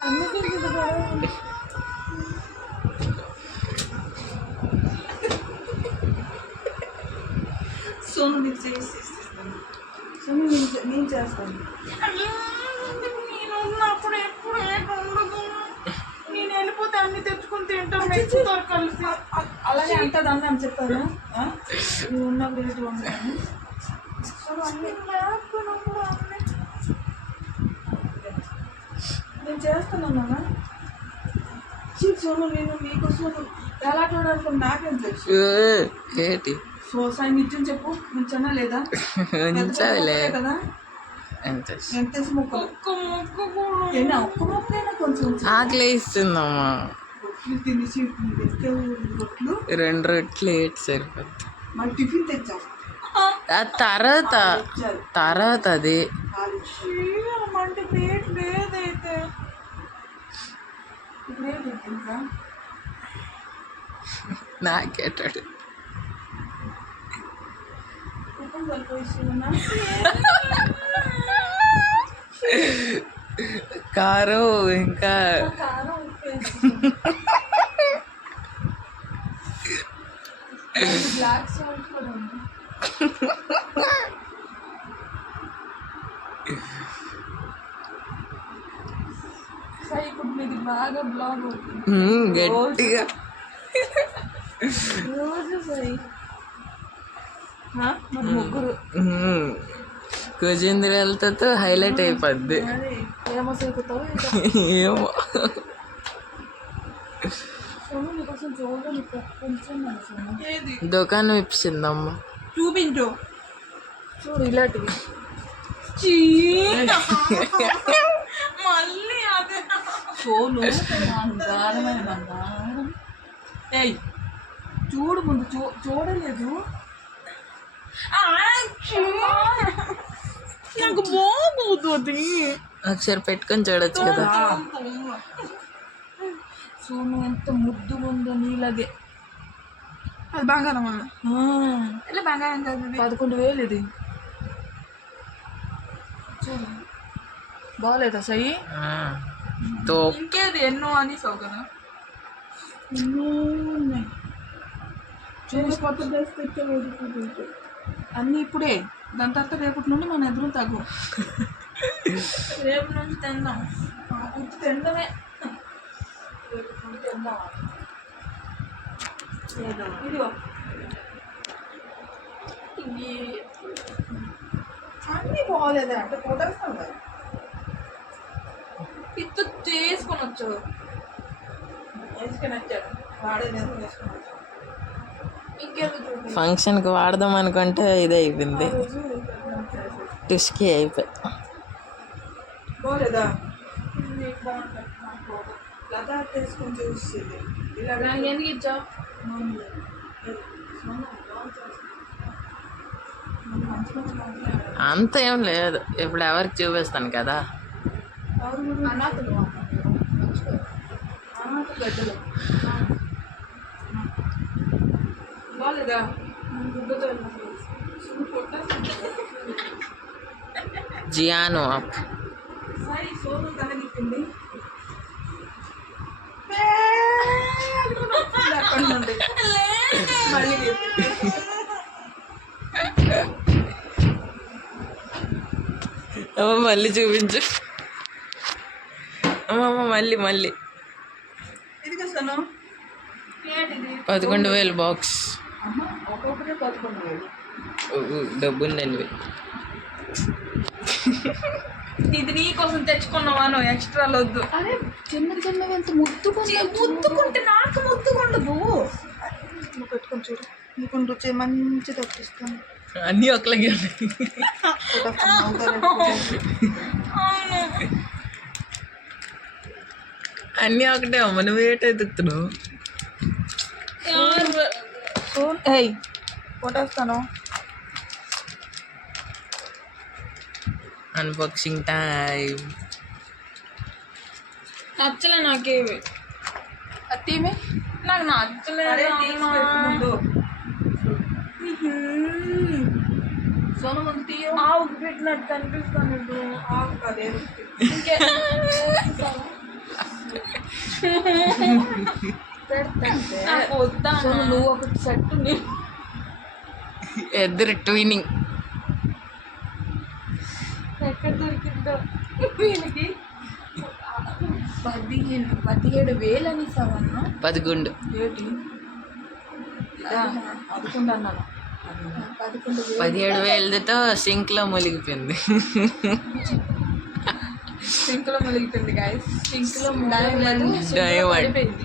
సోను నీకు చేస్తాను. సోను నేను చేస్తాను. నేను ఉన్నప్పుడు ఎప్పుడు ఉండదు. నేను వెళ్ళిపోతే అన్ని తెచ్చుకొని తింటాను మెచ్చుతారు కలిసి. అలాగే అంటది అన్న అని చెప్పాను. నువ్వు ఉన్నప్పుడు ఏంటి ఉంటాను. నేను చేస్తున్నాను. సోను నేను మీకోసం ఎలా చూడాలి నాకేం తెలుసు. ఏంటి సో సాయి నిజం చెప్పు ఉంచనా లేదా కదా ఎంత ముక్కలు ఒక్క ముక్కైనా కొంచెం ఆకలి ఇస్తుందమ్మా. తినేసి రొట్లు 2 రొట్లు ఏంటి సరిపోద్ది. మళ్ళీ టిఫిన్ తెచ్చాం తర్వాత అది అంటే ప్లేట్ లేదైతే ఇప్పుడు ఇంకా నాకేటాడు కారం ఇంకా బ్లాక్ సాల్ట్ కూడా ఉంది. సరే ఇప్పుడు మీది బాగా బ్లాగ్ అవుతుంది గట్టిగా రోజు సరే ముగ్గురు కుజేంద్రాలతో హైలైట్ అయిపోద్ది. ఏమో సేపుతావు ఏమో దుకాణం ఇప్పించిందమ్మ. చూపించు చూడు ఇలాంటివి మళ్ళీ అదే సోను బంగారమైన బంగారం. ఏయ్ చూడు ముందు చూడలేదు. నాకు బాగుంది. ఒకసారి పెట్టుకొని చూడొచ్చు కదా. సోను ఎంత ముద్దు ఉందో నీలాగే. అది బంగారం ఇలా బంగారం కాదు. 11,000 ఇది. చూడు బాగలేదా సై ఇంకేది ఎన్నో అని సౌకర్యం ఎన్నో ఉన్నాయి. కొత్త డ్రెస్ తెచ్చే అన్నీ ఇప్పుడే. దాని తర్వాత రేపటి నుండి మన ఎదురు తగ్గు. రేపు నుంచి తిందాం. గుర్తు తిండమే. రేపటి నుండి తిందాం. ఇదిగో అన్నీ బాగోలేదా అంటే కొట్టేస్తాం కదా. ఇత్తు చేసుకొని వచ్చావు. వేసుకొని వచ్చాడు వాడేదేదో వేసుకొని వచ్చాడు. ఫంక్షన్కి వాడదాం అనుకుంటే ఇదే అయిపోయింది. టుస్కి అయిపోయి బాగోలేదా లతా తీసుకొని చూసేది. ఇలా ఎందుకు ఇచ్చావు? అంత ఏం లేదు. ఇప్పుడు ఎవరికి చూపిస్తాను కదా. అనాథలు గడ్డలు బాగలేదా గుడ్డతో జియాను అప్ సరే సోను కలగిట్టింది. అమ్మ మళ్ళీ చూపించు. అమ్మమ్మ మళ్ళీ ఇది కదా 11,000 బాక్స్. ఒక్కొక్కటే 11,000 డబ్బులు నిల్వి. ఇది నీ కోసం తెచ్చుకున్నావాను. ఎక్స్ట్రాలు వద్దు. అరే చిన్నగా ఎంత ముద్దుకుంటే నాకు ముద్దుకుండదు. నువ్వు పెట్టుకొని చూడు. నీకు రుచి మంచి తెప్పిస్తాను. అన్నీ ఒకలాగే ఉన్నాయి. అన్నీ ఒకటే అమ్మ. నువ్వు ఏటెత్తుతున్నావు? కొట్టేస్తాను. Unboxing time. నచ్చలే నాకేమి. అత్తేమి నాకు నచ్చలేదు. సోను ముందు తీయ. ఆవుకి పెట్టినట్టు కనిపిస్తాను. ఆవు కదే నాకు వద్దా నువ్వు ఒక సెట్ ఇద్దరు ట్వినింగ్. ఎక్కడ దొరికిందో వీళ్ళకి 17,000 అని ఇస్తావన్నా 11. ఏంటి 11 అన్నాను 11,000 17,000తో సింక్లో మునిగిపోయింది. సింక్లో మునిగిపోయింది గాయస్. సింక్లో డైమండ్ పడిపోయింది.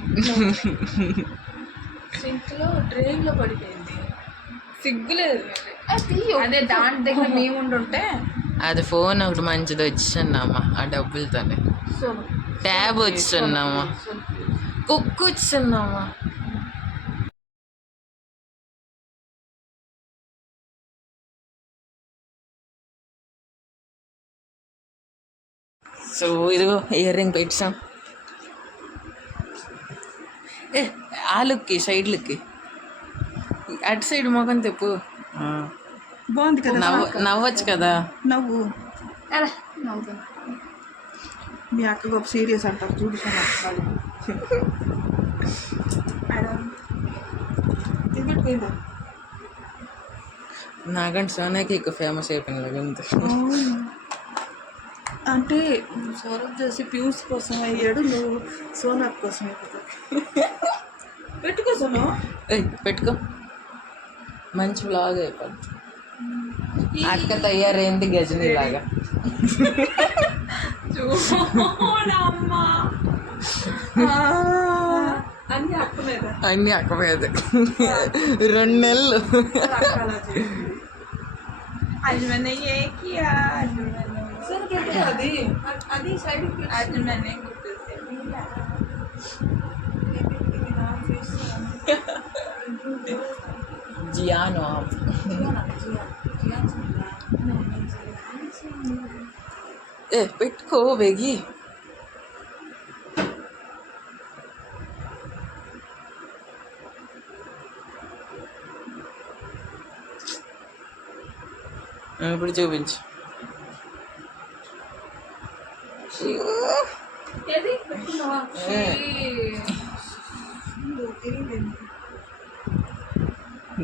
సింక్లో డ్రైన్లో పడిపోయింది. సిగ్గులేదు. అదే దాని దగ్గర మేము ఉండుంటే అది ఫోన్ ఒకటి మంచిది వచ్చిందమ్మా ఆ డబ్బులతోనే. ట్యాబ్ వచ్చిందమ్మా, కుక్ వచ్చిందమ్మా. సో ఇదిగో ఇయర్ రింగ్ పెట్టాం. ఆ లుక్కి సైడ్ లుక్కి అటు సైడ్ మొఖం తెప్పు. బాగుంది కదా. నవ్వచ్చు కదా. నవ్వు ఎలా నవ్వుతాను. మీ అక్క గొప్ప సీరియస్ అంటారు చూడు. నాకంటే సోనాకి ఎక్కువ ఫేమస్ అయిపోయింది అంతే. అంటే సౌరభ్ చేసి ప్యూస్ కోసం అయ్యాడు, నువ్వు సోనాక్ కోసం అయిపోతావు. పెట్టుకో సోను. పెట్టుకో, మంచి బ్లాగ్ అయిపోద్ది. అక్క తయారైంది గజనీ లాగా. అన్ని అక్క మీద 2 నెలలు. అది అది సైడ్ జియానో పెట్టుకో బేగి. ఇప్పుడు చూపించు.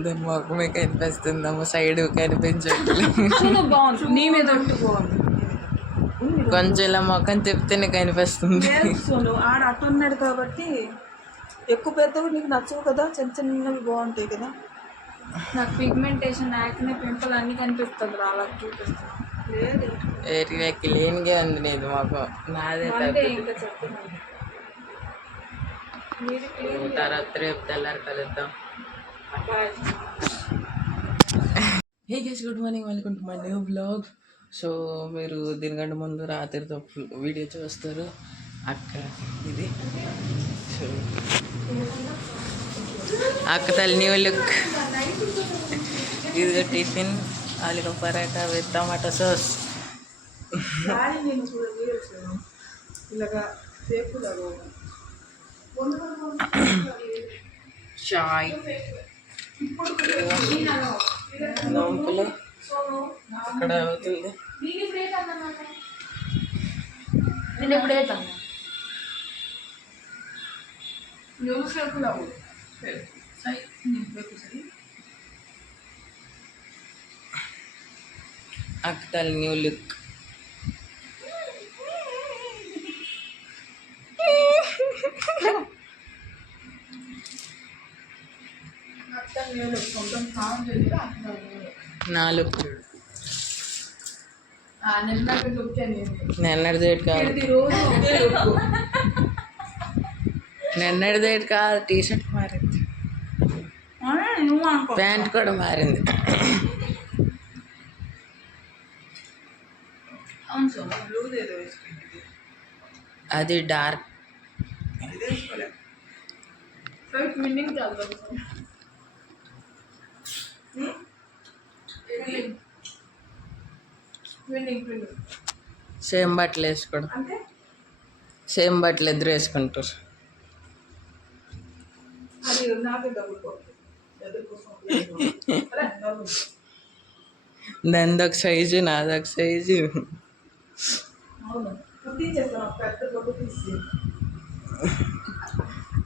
దాని మొక్కమే కనిపిస్తుందమ్మ, సైడ్ కనిపించట్లేదు. బాగుంది నీ మీద కొంచెం ఇలా మొక్కని తిప్పితేనే కనిపిస్తుంది. ఆడ అట్టున్నాడు కాబట్టి ఎక్కువ పెద్దవి నీకు నచ్చవు కదా, చిన్న చిన్నవి బాగుంటాయి కదా. నాకు పిగ్మెంటేషన్, యాక్నే, పింపుల్ అన్నీ కనిపిస్తుంది. అలా చూపిస్తాను. ఏరియాకి లేనిగా ఉంది నీది మొఖం, నాదే ఇంకా చెప్తున్నాను. తర్వాత రేపు తెల్లారి కలుద్దాం. Hey guys, good morning, welcome to my new blog. So మీరు దీనికంటే ముందు రాత్రితో వీడియో చూస్తారు. అక్క ఇది సో అక్క తల్లి న్యూ లుక్. ఇదిగో టిఫిన్ ఆలుగడ్డ పరాటా విత్ టమాటో సాస్. చాయ్, నొంపులు అక్కడ అవుతుంది. నేను ఎప్పుడే అక్క తల్లి న్యూ లుక్. నా లుక్ నిన్నటి డేట్ కాదు, నిన్నటి డేట్ కాదు. టీషర్ట్ మారింది, ప్యాంట్ కూడా మారింది. అది డార్క్. సేమ్ బట్టలు వేసుకోవడం, సేమ్ బట్టలు ఇద్దరు వేసుకుంటారు. దానిదొక సైజు, నాదొక సైజు.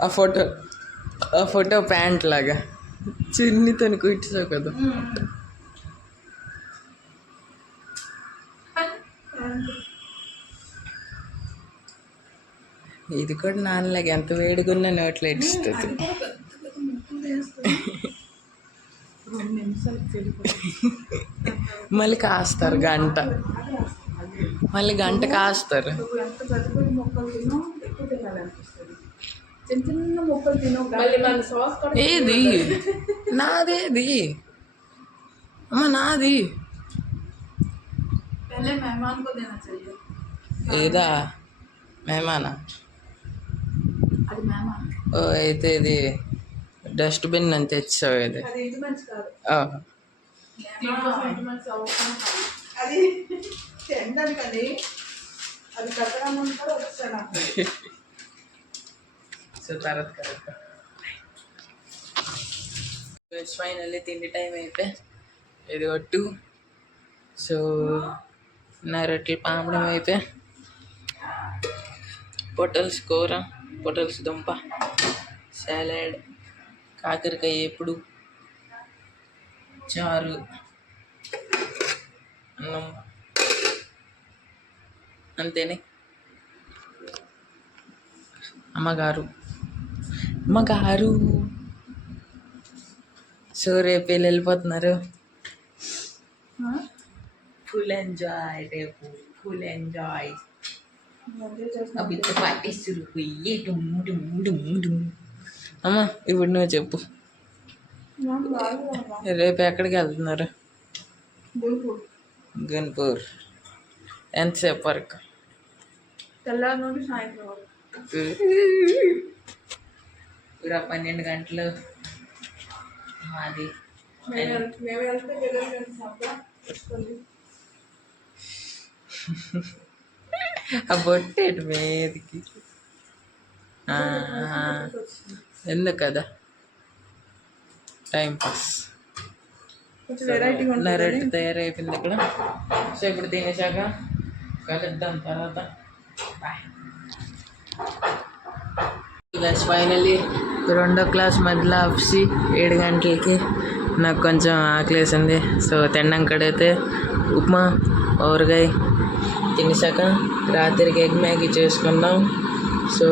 ఆ ఫోటో ప్యాంట్ లాగా చిన్నితో కుట్టిసావు కదా. ఇది కూడా నాన్నలాగా ఎంత వేడిగున్నా నోట్లో ఇస్తుంది. 2 నిమిషాలు మళ్ళీ కాస్తారు గంట, మళ్ళీ గంట కాస్తారు. ఎంత పెద్ద పెద్ద మొక్కలు తినో ఎక్కువ తినాలనిపిస్తుంది. చిన్న చిన్న మొక్కలు తినో మళ్ళీ మన సాస్ కూడా. ఏది నాదేది అమ్మ, నాది पहले मेहमान को देना चाहिए. ఏదా మేమానా? అది मेहमान, ఓ అయితే ఇది డస్ట్బిన్ అని తెచ్చావు. ఇది అది ఇంటి మంచి కాదు. అది తినడానికి అది అది కట్టడం కూడా వచ్చాను. సో తర్వాత కరెక్ట్. ఫైనల్లీ తిండి టైం అయితే ఇది కొట్టు. సో నా రొట్టెలు పాపడం అయితే పొటల్స్ కూర, పొటల్స్ దుంప, సాలడ్, కాకరకాయ ఎప్పుడు, చారు, అన్నం, అంతేనే. అమ్మగారు సో రేపు వీళ్ళు వెళ్ళిపోతున్నారు. ఫుల్ ఎంజాయ్ రేపు, ఫుల్ ఎంజాయ్. అవి పాటిస్తారు. అమ్మ ఇప్పుడు నువ్వు చెప్పు, రేపు ఎక్కడికి వెళ్తున్నారు? గన్పూర్. ఎంతసేపు వరకు? తెల్లారి నుండి సాయంత్రం వరకు. ఇప్పుడు 12 గంటలు మాది. మేము వెళ్తే పిల్లలు సంపాదించుకోండి. ఆ బొట్టేటి మీదికి ఎందుకు కదా, టైం పాస్. నా రొట్టె తయారైపోయింది ఇక్కడ. సో ఇప్పుడు తినేసాక కలుద్దాం తర్వాత. బాయ్. ఫైనల్లీ 2వ క్లాస్ మధ్యలో ఆఫీసి 7 గంటలకి నాకు కొంచెం ఆకలేసింది. సో తిన్నాం కడైతే ఉప్మా, ఊరగాయ తినేసాక రాత్రికి ఎగ్ మ్యాగీ చేసుకున్నాం. సో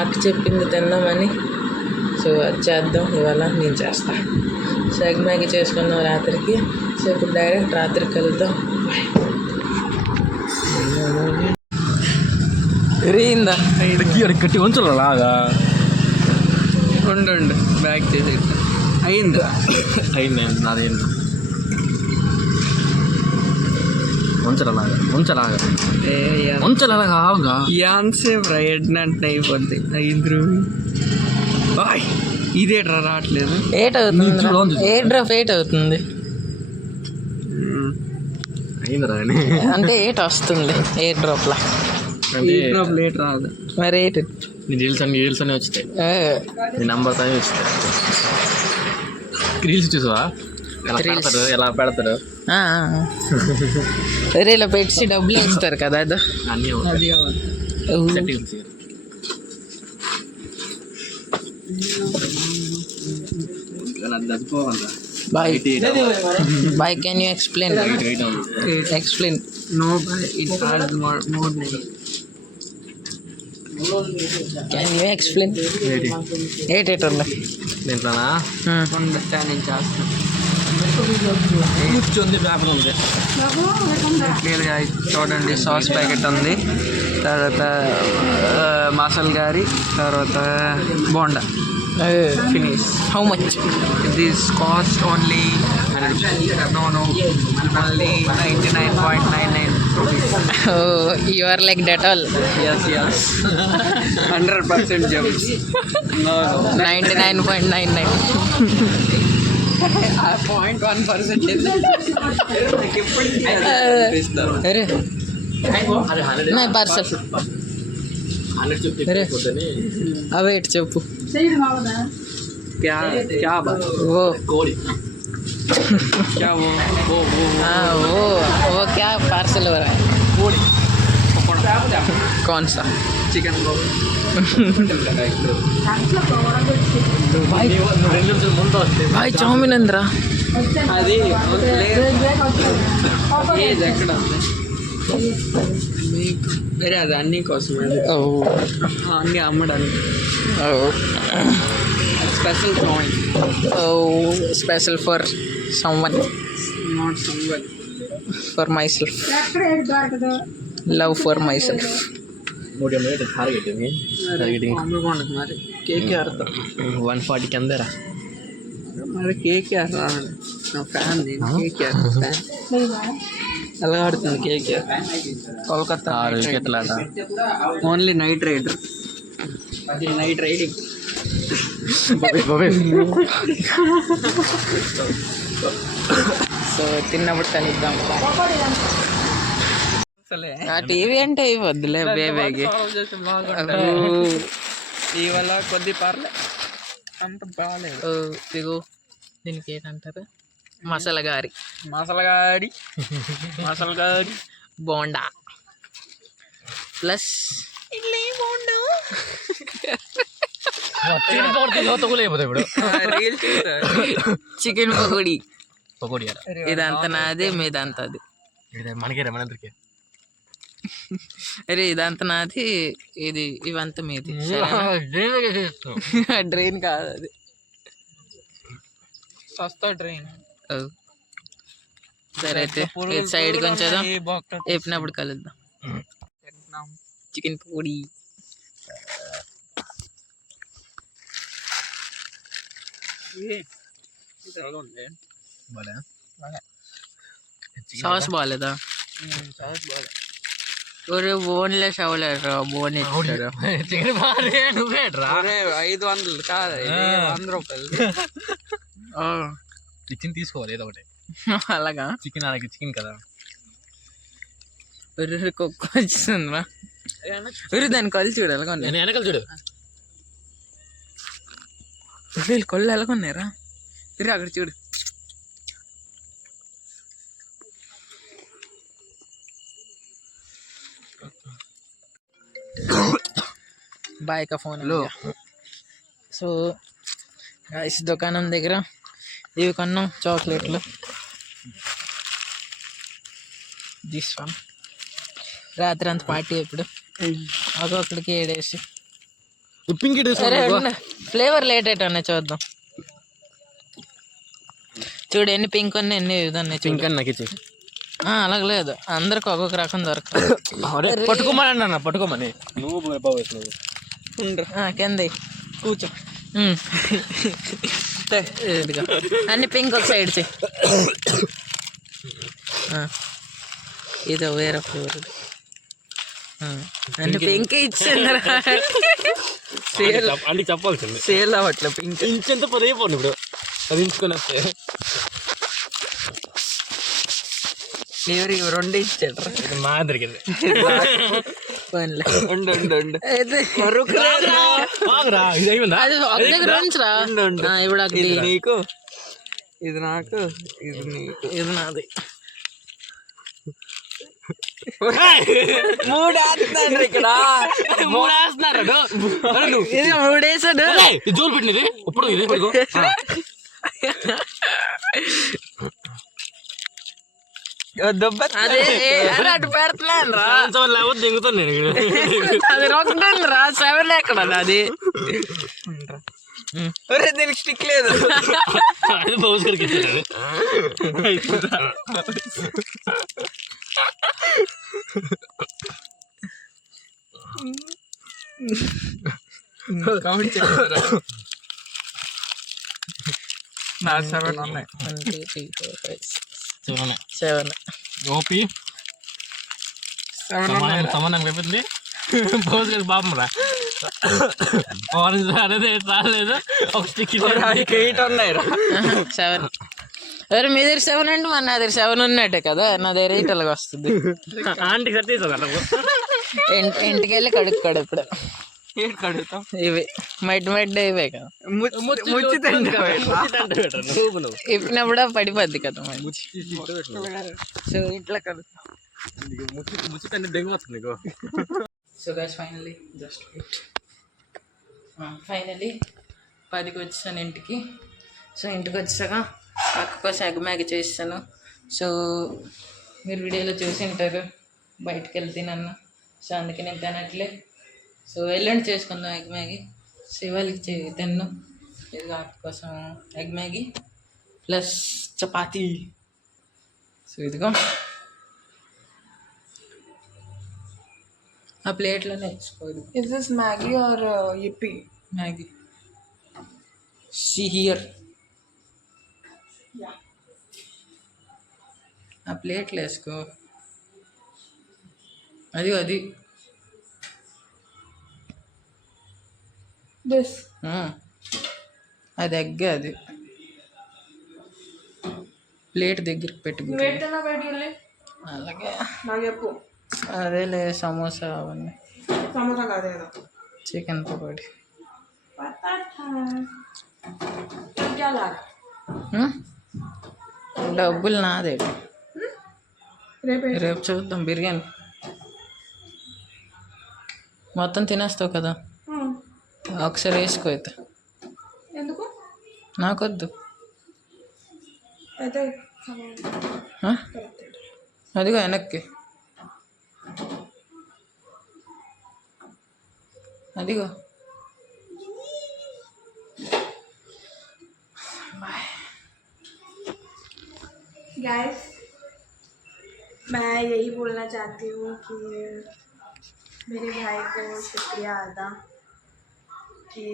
అక్క చెప్పింది తిన్నామని, సో అది చేద్దాం ఇవాళ, నేను చేస్తా. సో ఎగ్ మ్యాగీ చేసుకున్నాం రాత్రికి. సో ఇప్పుడు డైరెక్ట్ రాత్రికి కలుద్దాం. రీందా కట్టి ఉంచలాగా ఉండు బ్యాగ్ చేసి అయిందా? అయింది, నాదేంది ఉంచలాగా ఆవుగా యాన్సేపు రా ఎడ్నంటే అయిపోద్ది. ఐదు బాయ్. ఇదేట్రా రావట్లేదు. 8 అవుతుంది. 8 డ్రాప్ 8 అవుతుంది అయిందిరా అంటే 8 వస్తుంది. 8 డ్రాప్లా డ్రాప్ లేట్ రాదు మరి 8. నీ రీల్స్ అన్నీ వచ్చాయి. నీ నెంబర్ తో వస్తాయి. రీల్స్ చూసావా ఎలా పెడతారు? సరే ఇలా పెట్టి డబ్బులు ఇస్తారు కదా. అదో అన్నీ Bye. Can you explain? Explain. No, it has more name. Can you explain? 8 ఉంది దీంట్లోనా? అండర్స్టాండింగ్ చేస్తాను. కూర్చొని పేపర్ ఉంది క్లియర్గా చూడండి. సాస్ ప్యాకెట్ ఉంది, తర్వాత మసాలా గారి, తర్వాత bonda. Finish. How much? This cost only only 99.99 rupees. Oh, you are like that all. Yes 100% gems. No 99.99. 0.1% अरे मैं पार्सल. अरे वेट చెప్పు. क्या बात? वो क्या वो हाँ वो क्या पार्सल हो रहा है? कौन सा? చికెన్ దాంట్లో పౌడర్ ముందు వస్తే బాయ్ చామిన్ అందరా అది ఏది ఎక్కడ ఉంది వేరే అది అన్ని కోసం అన్ని అమ్మడానికి special coin special for someone not symbol for myself ఎక్కడ ఏది దొరకదు. Love for myself. అమ్ముకోండి మరి కేకే ఆడతాం 140కి అందరా మరి కేకేఆర్ నా ఫ్యాన్ నేను కేకేఆర్ ఫ్యాన్ ఎలా ఆడుతుంది కేకేఆర్ కోల్కతా 6 వికెట్ల ఆట only knight rider knight riding so తిన్నప్పుడు కలుద్దాం. అసలే ఆ టీవీ అంటే వద్దులే బేబీకి. ఇవాళ కొద్ది పర్లే అంత బాగాలేదు. ఇగో దీనికి ఏంటంటారు మసాలా గారి మసలగాడి బోండా ప్లస్ ఇప్పుడు రీల్ చూసా చికెన్ పకోడీ. పకోడీ ఇదంతా నాది మీదంతా అది. మనకే మనందరికీ అరే ఇదంతా నాది ఇది ఇవంతా మీది. డ్రైన్ కాదు అది సస్తా ట్రైన్ ఓ. సరే అయితే ఇది సైడ్ కొంచెం వేపినప్పుడు కలుద్దాం. చికెన్ పకోడీ సాస్ బాగాలేదా? ఒరే బోన్లెస్ అవ్వలేరు బోన్ ఇచ్చారు. చికెన్ నువ్వేట్రా 500 కాదు 100 రూపాయలు. చికెన్ తీసుకోవాలి ఏదో ఒకటి. అలాగా చికెన్ అలాగే చికెన్ కదా. కుక్క వచ్చిందిరా. దాన్ని కళ్ళు చూడు ఎలాగ ఉన్నాయి. నేను వెనకాల చూడు వీళ్ళు కళ్ళు ఎలాగ ఉన్నాయిరా. అక్కడ చూడు. బాయ్ కా ఫోన్. సో ఇస్ దుకాణం దగ్గర ఇవి కొన్నాం చాక్లెట్లు. దిస్ వన్ రాత్రి అంత పార్టీ ఇప్పుడు ఒక్కొక్కడికి 7 వేసి. సరే ఫ్లేవర్ లేట్ ఉన్నాయి చూద్దాం. చూడు ఎన్ని పింక్ ఉన్నాయి ఎన్ని ఇదన్నాయి. పింక్ అని నాకు ఇచ్చి అలాగ లేదు అందరికి ఒక్కొక్క రకం దొరకదు. పట్టుకోమని అన్న పట్టుకోమని నువ్వు కింద కూర్చో. ఇదిగో అన్ని పింక్ ఒక సైడ్ చే. ఇది వేరే ఫ్లేవర్ అన్ని పింక్ ఇచ్చింది. అంటే చెప్పాల్సింది సేల్ అవ్వట్లే పింక్. ఇంచెంత పదైపోను ఇప్పుడు అది ఇంచుకొని వస్తే. ఎవరికి 2 ఇచ్చాడు. మా దొరికింది అది ఒక దగ్గర ఉంచురా. ఇప్పుడు ఇది నీకు ఇది నాకు ఇది నీకు ఇది నాది. 3 వేస్తున్నాడు ఇక్కడ. 3 వేస్తున్నారు. ఇది 3 వేసాడు. జోలు పెట్టినది ఇప్పుడు ఇది పడుకో. అదే అటు పెడుతున్నాను రా. లేకపోతే దిగుతాను నేను. అది రొక్కడండి రా 7 ఎక్కడ అది. దీనికి స్టిక్ లేదు. అది బౌస్ గారికి ఇచ్చాడు. కౌంట్ చేస్తారా? నా 7 ఉన్నాయి. 1 2 3 4 5 7. ఓపి సమానం అయిపోతుంది. బౌస్ గారి పాపం రా. అనేది రాలేదు. ఒక స్టిక్ 8 ఉన్నాయి రా. 7. అరే మీ దగ్గర 7 అంటే మన నా దగ్గర 7 ఉన్నట్టే కదా. నా దగ్గర 8 అలాగ వస్తుంది. ఆంటీకి సెట్ చేసావు. ఇంటికి వెళ్ళి కడుక్కోడు ఇప్పుడు. ఏడు కడుగుతాం. ఇవి మెడ్ ఇవే కదా. ఇప్పినప్పుడు పడిపోద్ది కదా. సో ఇట్లా కడుగుతాం. ముచ్చి దిగిపోతుంది నీకు. So guys finally just wait. Finally 10కి వచ్చాను ఇంటికి. సో ఇంటికి వచ్చాక అక్క కోసం ఎగ్ మ్యాగీ చేస్తాను. సో మీరు వీడియోలో చూసి ఉంటారు బయటకు వెళ్తే నన్ను. సో అందుకే నేను తినట్లే. సో వెళ్ళండి చేసుకుందాం ఎగ్ మ్యాగీ. సో ఇవాళకి తిన్ను. ఇదిగో అక్క కోసం egg Maggi plus chapati. So ఇదిగో ఆ ప్లేట్లోనే వేసుకోదు Is this Maggie or Yippee? Maggi. Here Yeah. ఆ ప్లేట్లో వేసుకో. అది This. అది ఎగ్. అది ప్లేట్ దగ్గరికి పెట్టుకో. పెడుతున్నా బయటికి అలాగే నాకు చెప్పు. అదేలే సమోసా అవన్నీ. సమోసా కాదేదో చికెన్ పకోడీ. డబ్బులు నాదే. రేపు చూద్దాం. బిర్యానీ మొత్తం తినేస్తావు కదా, ఒకసారి వేసుకో. అయితే ఎందుకు నాకొద్దు. అయితే అదిగో వెనక్కి. అదిగో गाइस मैं यही बोलना चाहती हूँ कि मेरे भाई को शुक्रिया अदा कि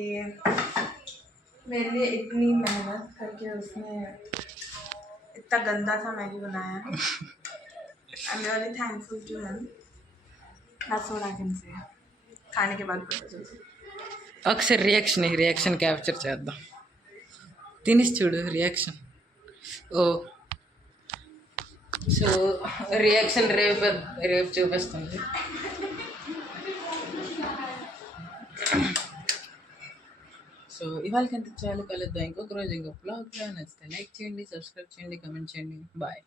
मेरे लिए इतनी मेहनत करके उसने इतना गंदा सा मैगी बनाया है. I am really thankful to him. That's what I can say. खाने के बाद पता चलता. ఒకసారి రియాక్షన్ క్యాప్చర్ చేద్దాం. తినేసి చూడు రియాక్షన్. ఓ సో రియాక్షన్ రేపు చూపిస్తుంది. సో ఇవాళకి ఎంత చాలు, కలుద్దాం ఇంకొక రోజు ఇంకొక బ్లాగ్లో. నచ్చితే లైక్ చేయండి, సబ్స్క్రైబ్ చేయండి, కమెంట్ చేయండి. బాయ్.